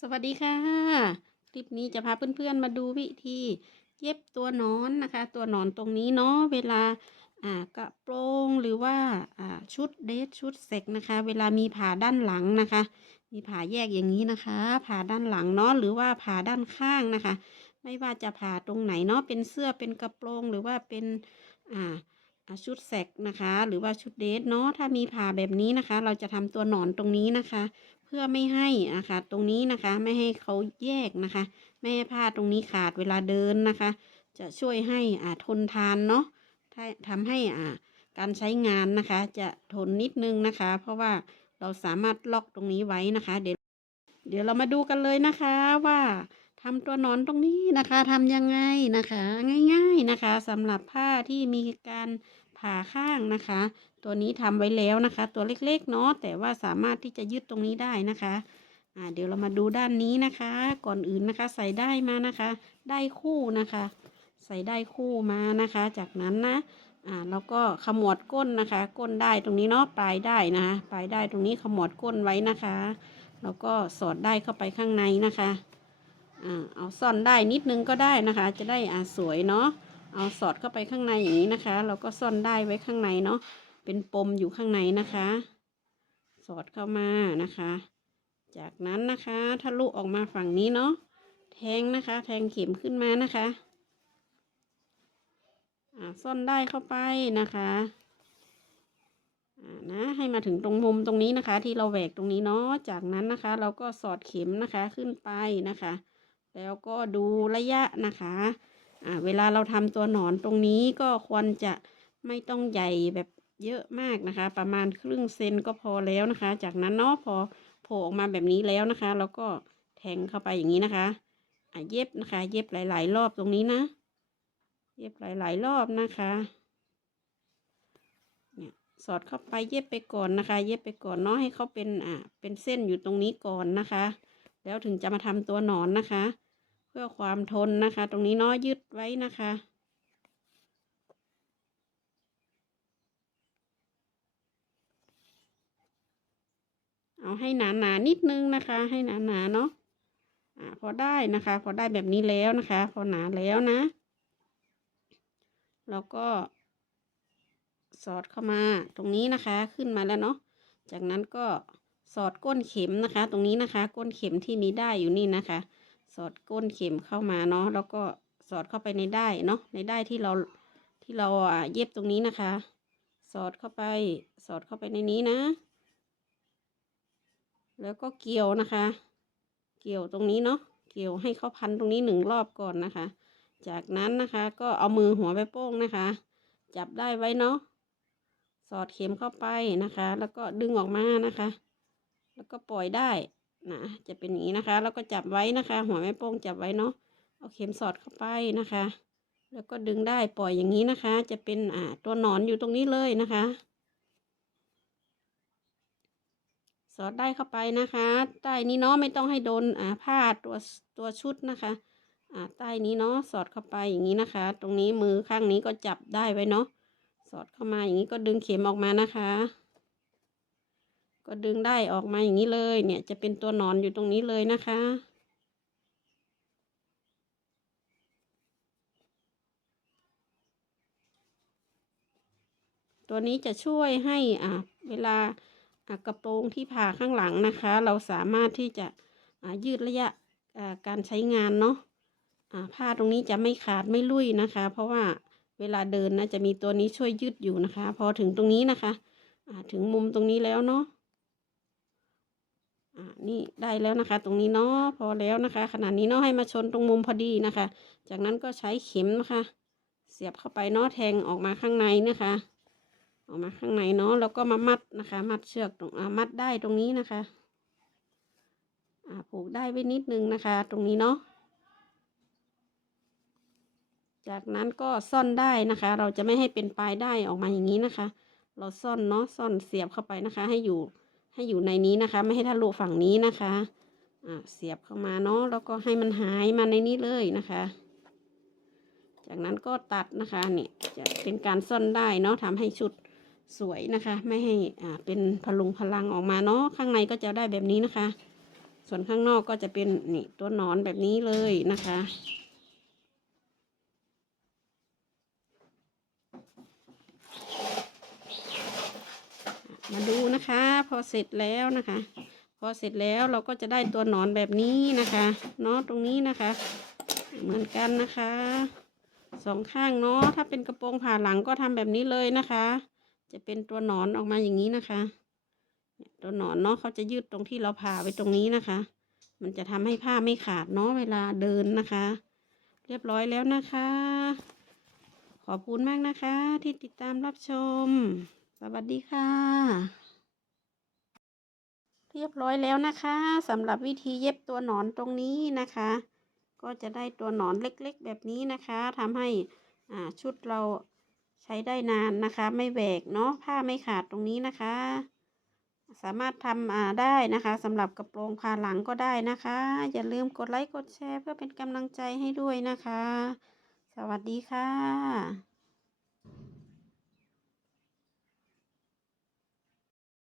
สวัสดีค่ะ คลิปนี้จะพาเพื่อนๆมาดูวิธีเย็บตัวนอนนะคะ ตัวนอนตรงนี้เนาะเวลาอ่ากระโปรงหรือว่าอ่าชุดเดรสชุดเซ็กนะคะ เวลามีผ่าด้านหลังนะคะ มีผ่าแยกอย่างนี้นะคะ ผ่าด้านหลังเนาะหรือว่าผ่าด้านข้างนะคะ ไม่ว่าจะผ่าตรงไหนเนาะเป็นเสื้อเป็นกระโปรงหรือว่าเป็นอ่าชุดแสกนะคะ หรือว่าชุดเดรสเนาะถ้ามีผ่าแบบนี้นะคะ เราจะทำตัวหนอนตรงนี้นะคะ เพื่อไม่ให้นะคะ ตรงนี้นะคะไม่ให้เขาแยกนะคะ ไม่ให้ผ้าตรงนี้ขาดเวลาเดินนะคะ จะช่วยให้อ่าทนทานเนาะถ้าทำให้อ่าการใช้งานนะคะ จะทนนิดนึงนะคะ เพราะว่าเราสามารถล็อกตรงนี้ไว้นะคะ เดี๋ยวเดี๋ยวเรามาดูกันเลยนะคะว่าทำตัวนอนตรงนี้นะคะทำยังไงนะคะ ง่าย ๆนะคะสำหรับผ้าที่มีการผ่าข้างนะคะ ตัวนี้ทำไว้แล้วนะคะ ตัวเล็กๆเนาะแต่ว่าสามารถที่จะยืดตรงนี้ได้นะคะอ่าเดี๋ยวเรามาดูด้านนี้นะคะ ก่อนอื่นนะคะ ใส่ได้มานะคะ ได้คู่นะคะ ใส่ได้คู่มานะคะ จากนั้นนะอ่าแล้วก็ขมวดก้นนะคะ ก้นได้ตรงนี้เนาะปลายได้นะคะปลายได้ตรงนี้ขมวดก้นไว้นะคะ แล้วก็สอดได้เข้าไปข้างในนะคะอ่าเอาซ่อนได้นิดนึงก็ได้นะคะ จะได้อ่าสวยเนาะเอาสอดเข้าไปข้างในอย่างนี้นะคะ เราก็ซ่อนได้ไว้ข้างในเนาะ เป็นปมอยู่ข้างในนะคะ สอดเข้ามานะคะ จากนั้นนะคะทะลุออกมาฝั่งนี้เนาะแทงนะคะ แทงเข็มขึ้นมานะคะอ่าซ่อนได้เข้าไปนะคะอ่านะให้มาถึงตรงมุมตรงนี้นะคะ ที่เราแหวกตรงนี้เนาะจากนั้นนะคะ เราก็สอดเข็มนะคะขึ้นไปนะคะ แล้วก็ดูระยะนะคะอ่าเวลาเราทำตัวหนอนตรงนี้ก็ควรจะไม่ต้องใหญ่แบบ เยอะมากนะคะ ประมาณครึ่งเซนก็พอแล้วนะคะ จากนั้นเนาะพอโผล่ออกมาแบบนี้แล้วนะคะ แล้วก็แทงเข้าไปอย่างนี้นะคะอะเย็บนะคะ เย็บหลาย ๆ รอบตรงนี้นะ เย็บหลาย ๆ รอบนะคะเนี่ยสอดเข้าไปเย็บไปก่อนนะคะ เย็บไปก่อนเนาะให้เขาเป็นอะเป็นเส้นอยู่ตรงนี้ก่อนนะคะ แล้วถึงจะมาทำตัวหนอนนะคะ เพื่อความทนนะคะ ตรงนี้เนาะยึดไว้นะคะ เอาให้หนาๆนนิดนึงนะคะ ให้หนาๆเนาะอ่าพอได้นะคะ พอได้แบบนี้แล้วนะคะ พอหนาแล้วนะแล้วก็ สอดเข้ามาตรงนี้นะคะขึ้นมาแล้วเนาะจากนั้นก็สอดก้นเข็มนะคะ ตรงนี้นะคะ ก้นเข็มที่มีได้อยู่นี่นะคะ สอดก้นเข็มเข้ามาเนาะแล้วก็สอดเข้าไปในได้เนาะในได้ที่เราที่เราอ่าเย็บตรงนี้นะคะ สอดเข้าไป สอดเข้าไปในนี้นะ แล้วก็เกี่ยวนะคะ เกี่ยวตรงนี้เนาะเกี่ยวให้เขาพันตรงนี้หนึ่งรอบก่อนนะคะ จากนั้นนะคะก็เอามือหัวไปโป้งนะคะ จับได้ไว้เนาะสอดเข็มเข้าไปนะคะ แล้วก็ดึงออกมานะคะ แล้วก็ปล่อยได้นะจะเป็นอย่างนี้นะคะ แล้วก็จับไว้นะคะ หัวแม่โป้งจับไว้เนาะเอาเข็มสอดเข้าไปนะคะ แล้วก็ดึงได้ปล่อยอย่างนี้นะคะ จะเป็นอ่าตัวหนอนอยู่ตรงนี้เลยนะคะ สอดได้เข้าไปนะคะใต้นี้เนาะไม่ต้องให้โดนอ่าผ้าตัวตัวชุดนะคะอ่าใต้นี้เนาะสอดเข้าไปอย่างนี้นะคะ ตรงนี้มือข้างนี้ก็จับได้ไว้เนาะสอดเข้ามาอย่างนี้ก็ดึงเข็มออกมานะคะ ก็ดึงได้ออกมาอย่างนี้เลย เนี่ยจะเป็นตัวหนอนอยู่ตรงนี้เลยนะคะตัวนี้จะช่วยให้อ่าเวลา กระโปรงที่ผ่าข้างหลังนะคะ เราสามารถที่จะยืดระยะการใช้งานเนาะผ้าตรงนี้จะไม่ขาดไม่ลุยนะคะ เพราะว่าเวลาเดินนะจะมีตัวนี้ช่วยยืดอยู่นะคะ พอถึงตรงนี้นะคะถึงมุมตรงนี้แล้วเนาะอ่านี่ได้แล้วนะคะ ตรงนี้เนาะพอแล้วนะคะ ขนาดนี้เนาะให้มาชนตรงมุมพอดีนะคะ จากนั้นก็ใช้เข็มนะคะ เสียบเข้าไปเนาะแทงออกมาข้างในนะคะ ออกมาข้างในเนาะแล้วก็มามัดนะคะ มัดเชือกตรงอ่ามัดได้ตรงนี้นะคะอ่าผูกได้ไว้นิดนึงนะคะ ตรงนี้เนาะจากนั้นก็ซ่อนได้นะคะ เราจะไม่ให้เป็นปลายได้ออกมาอย่างนี้นะคะ เราซ่อนเนาะซ่อนเสียบเข้าไปนะคะ ให้อยู่ให้อยู่ในนี้นะคะ ไม่ให้ทะลุฝั่งนี้นะคะอ่าเสียบเข้ามาเนาะแล้วก็ให้มันหายมาในนี้เลยนะคะ จากนั้นก็ตัดนะคะเนี่ยจะเป็นการซ่อนได้เนาะทำให้ชุด สวยนะคะ ไม่ให้อ่าเป็นพลุงพลังออกมาเนาะข้างในก็จะได้แบบนี้นะคะ ส่วนข้างนอกก็จะเป็นนี่ตัวหนอนแบบนี้เลยนะคะ มาดูนะคะ พอเสร็จแล้วนะคะ พอเสร็จแล้วเราก็จะได้ตัวหนอนแบบนี้นะคะเนาะตรงนี้นะคะ เหมือนกันนะคะสองข้างเนาะถ้าเป็นกระโปรงผ่าหลังก็ทำแบบนี้เลยนะคะ จะเป็นตัวหนอนออกมาอย่างนี้นะคะเนี่ยตัวหนอนเนาะเขาจะยืดตรงที่เราผ่าไว้ตรงนี้นะคะ มันจะทำให้ผ้าไม่ขาดเนาะเวลาเดินนะคะ เรียบร้อยแล้วนะคะ ขอบคุณมากนะคะ ที่ติดตามรับชม สวัสดีค่ะ เรียบร้อยแล้วนะคะสำหรับวิธีเย็บตัวหนอนตรงนี้นะคะ ก็จะได้ตัวหนอนเล็กๆ แบบนี้นะคะทำให้อ่าชุดเรา ใช้ได้นานนะคะ ไม่แหวกเนาะผ้าไม่ขาดตรงนี้นะคะ สามารถทำอ่าได้นะคะสำหรับกระโปรงผ้าหลังก็ได้นะคะ อย่าลืมกดไลค์กดแชร์เพื่อเป็นกำลังใจให้ด้วยนะคะ สวัสดีค่ะ